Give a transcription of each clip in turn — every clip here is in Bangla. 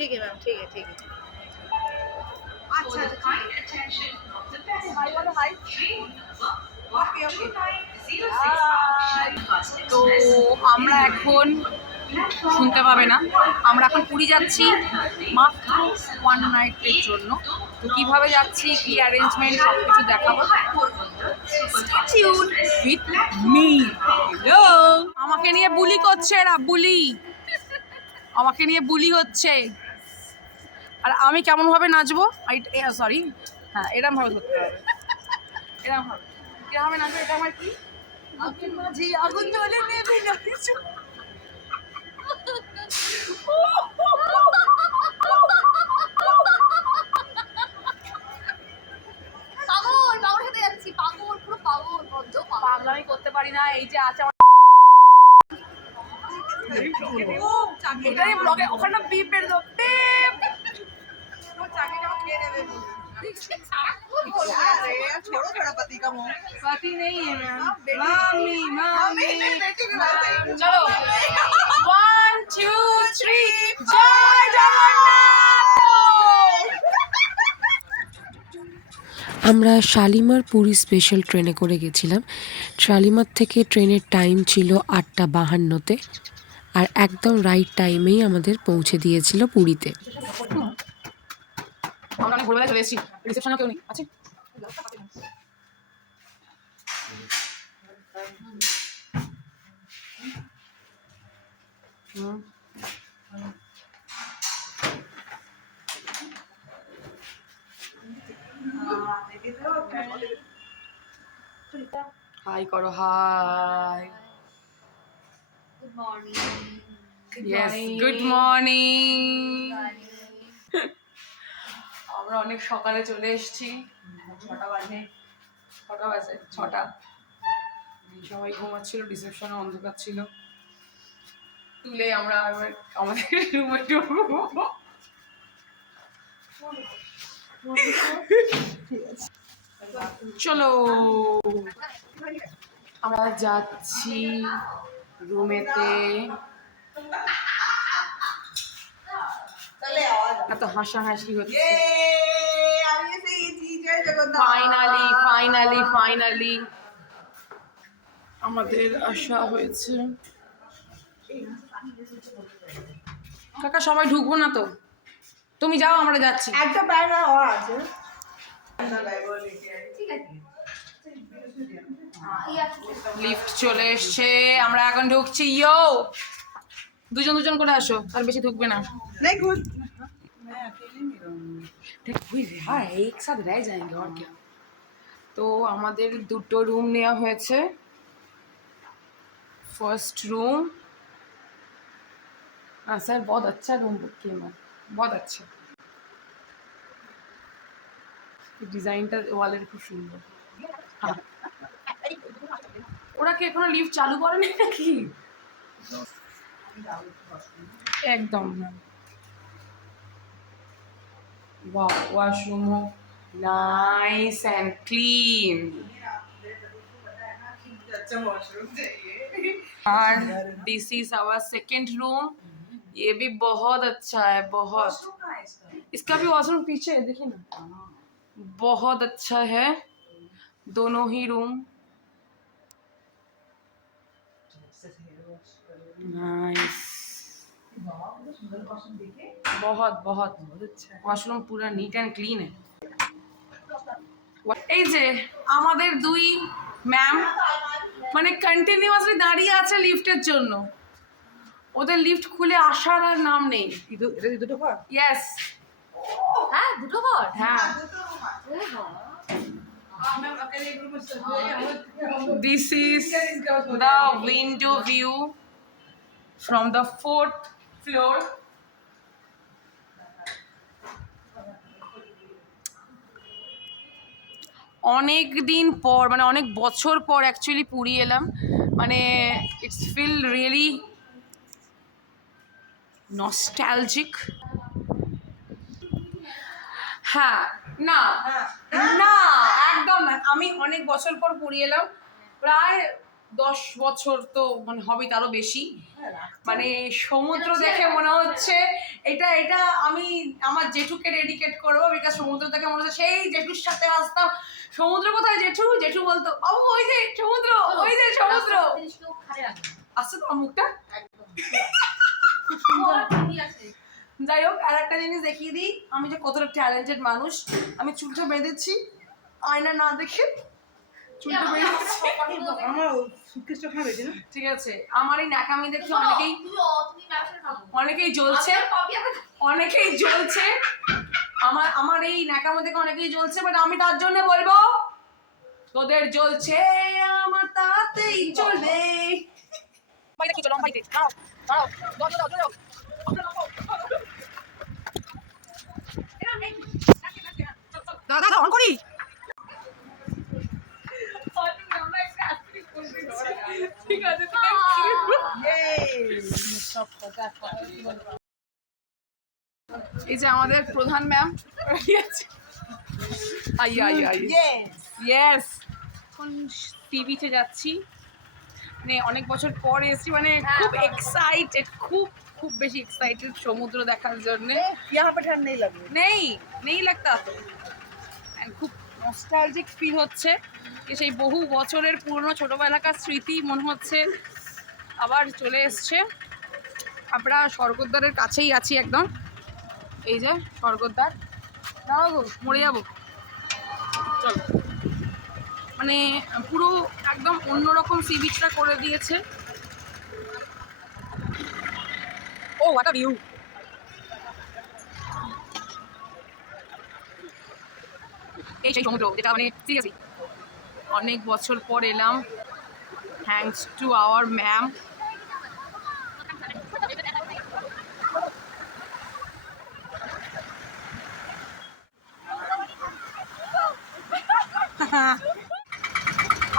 ठीक है मैम, ठीक है, ठीक है। अच्छा তো আমরা এখন শুনতে পাবে না, আমরা এখন পুরী যাচ্ছি মাত্র 1 নাইটের জন্য। তো কীভাবে যাচ্ছি, কী অ্যারেঞ্জমেন্ট, সব কিছু দেখাবো। With me. আমাকে নিয়ে বুলি করছে এরা, বুলি আমাকে নিয়ে বুলি হচ্ছে। আর আমি কেমনভাবে নাচবো, সরি, হ্যাঁ এরম ভাবে ধরতে হবে, এরম ভাবে কিভাবে নাচবো, এটা আমার কি মাঝি আগুন জ্বলে নেবে না কিছু। পাগলামি করতে পারি না। এই যে আছে আমার এটাই ব্লগে, ওখানে বিপ বের দাও, বিপ। पति नहीं है मैम, मामी मामी। चलो 1 2 3 जय जगन्नाथ। আমরা শালিমার পুরী স্পেশাল ট্রেনে করে গেছিলাম। শালিমার থেকে ট্রেনের টাইম ছিল 8:52-তে, আর একদম রাইট টাইমেই আমাদের পৌঁছে দিয়েছিল পুরীতে। আমরা অনেক ভোরবেলা চলে এসেছি, রিসেপশনেও কেউ নেই আছে। হাই করো, hi. Good morning. Yes, good morning. আমরা অনেক সকালে চলে এসেছি, 6টা বাজে, 6টা। সবাই ঘুমাচ্ছিল, রিসেপশনে অন্ধকার ছিল। তুলে আমরা এবার আমাদের রুমে ঢুকবো। চলো আমরা যাচ্ছি রুমেতে। এত হাসাহাসি হচ্ছে। ফাইনালি ফাইনালি ফাইনালি আমাদের আসা হয়েছে। কাকা সবাই ঢুকবো না তো, তুমি যাও, আমরা যাচ্ছি। একটা ব্যাগ আর আছে। লিফট চলে এসছে, আমরা এখন ঢুকছি। ইয়ো, দুজন দুজন করে আসো, আর বেশি ঢুকবে না। नहीं कुछ হ্যাঁ একসাথে রह जाएंगे और क्या। তো আমাদের দুটো রুম নেওয়া হয়েছে। फर्स्ट रूम, हाँ सर बहुत अच्छा रूम बुक किया मैं, बहुत अच्छा। ডিজাইনটা ওয়ালের খুব সুন্দর। হ্যাঁ, ওরা কি এখনো লিফট চালু করেনি নাকি? একদম না। वाह, वॉशरूम नाइस एंड क्लीन। और this is our second room, ये भी बहुत अच्छा है, बहुत। इसका भी वॉशरूम पीछे है, देखिए ना, बहुत अच्छा है दोनों ही रूम। नाइस, बहुत बहुत वॉशरूम पूरा नीट एंड क्लीन है। এই যে আমাদের দুই ম্যাম মানে কন্টিনিউয়াসলি দাঁড়িয়ে আছে লিফটের জন্য, ওদের লিফট খুলে আসার আর নাম নেই। দুটো ঘর। ইয়েস, হ্যাঁ দুটো ঘর। হ্যাঁ, this is the window view from the 4th floor. অনেক দিন পর, মানে অনেক বছর পর অ্যাকচুয়ালি পুরী এলাম। মানে ইটস ফিল রিয়েলি নস্টালজিক। হ্যাঁ, না না একদম না, আমি অনেক বছর পর পুরী এলাম, প্রায় 10 বছর তো মানে হবে, তারও বেশি। মানে সমুদ্র দেখে মনে হচ্ছে এটা এটা আমি আমার জেঠুকে ডেডিকেট করবো, বিকজ সমুদ্র থেকে মনে হচ্ছে সেই জেঠুর সাথে আসতাম। সমুদ্র কোথায় জেঠু? জেঠু বলতো বাবু ওই যে সমুদ্র, ওই যে সমুদ্র। আসছে তো মুখটা। যাই হোক, আর একটা জিনিস দেখিয়ে দিই আমি যে কতটা ট্যালেন্টেড মানুষ। আমি চুলটা বেঁধেছি আয়না না দেখে, চুলটা বেঁধেছি। ঠিক আছে, আমার এই ন্যাকামি দেখে অনেকেই জ্বলছে, অনেকেই জ্বলছে। আমার এই ন্যাকামি দেখে অনেকেই জ্বলছে, বাট আমি তার জন্য বলবো তোদের জ্বলছে আমার তাতেই চলবে। দাদা অন করি। ঠিক আছে, এই যে আমাদের প্রধান ম্যাম ইয়েস, এখন সি বিচে যাচ্ছি, মানে অনেক বছর পর এসেছি, মানে খুব এক্সাইটেড, খুব খুব বেশি এক্সাইটেড সমুদ্র দেখার জন্যে। নেই লাগতা তো, খুব নস্টালজিক ফিল হচ্ছে, সেই বহু বছরের পুরনো ছোটবেলাকার স্মৃতি মনে হচ্ছে আবার চলে এসছে। আমরা স্বর্গদ্বারের কাছেই আছি একদম, এই যে স্বর্গদ্বার। দাও গো, মরে যাবো। চলো, মানে পুরো একদম অন্যরকম সি বিচটা করে দিয়েছে। ও হোয়াট আ ভিউ। এই সেই সমুদ্র যেটা মানে সিরিয়াসলি অনেক বছর পর এলাম, থ্যাঙ্কস টু আওয়ার ম্যাম।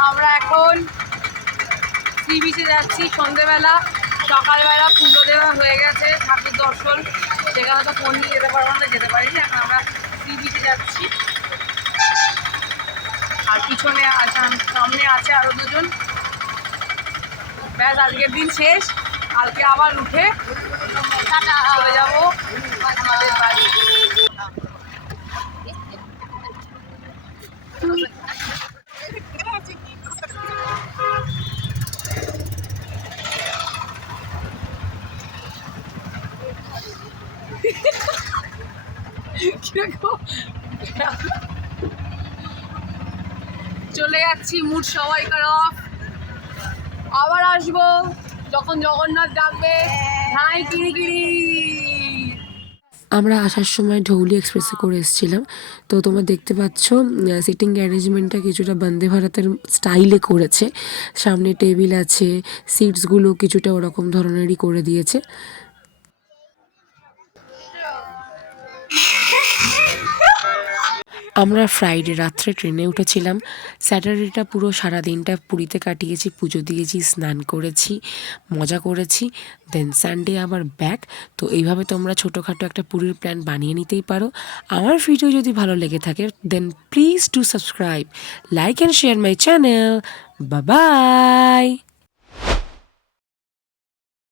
আমরা এখন সি বিচে যাচ্ছি সন্ধেবেলা। সকালবেলা পুজো দেওয়া হয়ে গেছে, ঠাকুর দর্শন, সেখানে তো ফোন নিয়ে যেতে পারবো না, যেতে পারিনি। এখন আমরা সি বিচে যাচ্ছি, আর পিছনে সামনে আছে আরো দুজন। ব্যাস, আজকের দিন শেষ, কালকে আবার উঠে চলে যাবো আমাদের বাড়ি। চলে যাচ্ছি মুড সবাই খারাপ, আবার আসবো যখন জগন্নাথ ডাকবে। হাই কিরিকিরি। আমরা আসার সময় ঢৌলি এক্সপ্রেসে করে এসেছিলাম, তো তোমরা দেখতে পাচ্ছ সিটিং অ্যারেঞ্জমেন্টটা কিছুটা বন্দে ভারতের স্টাইলে করেছে। সামনে টেবিল আছে, সিটসগুলো কিছুটা ওরকম ধরনেরই করে দিয়েছে। আমরা ফ্রাইডে রাত্রে ট্রেনে উঠেছিলাম। স্যাটারডেটা পুরো সারাদিনটা পুরীতে কাটিয়েছি, পুজো দিয়েছি, স্নান করেছি, মজা করেছি। দেন সানডে আবার ব্যাক। তো এইভাবে তোমরা ছোটোখাটো একটা পুরীর প্ল্যান বানিয়ে নিতেই পারো। আমার ভিডিও যদি ভালো লেগে থাকে then please do subscribe, like and share my channel. Bye by.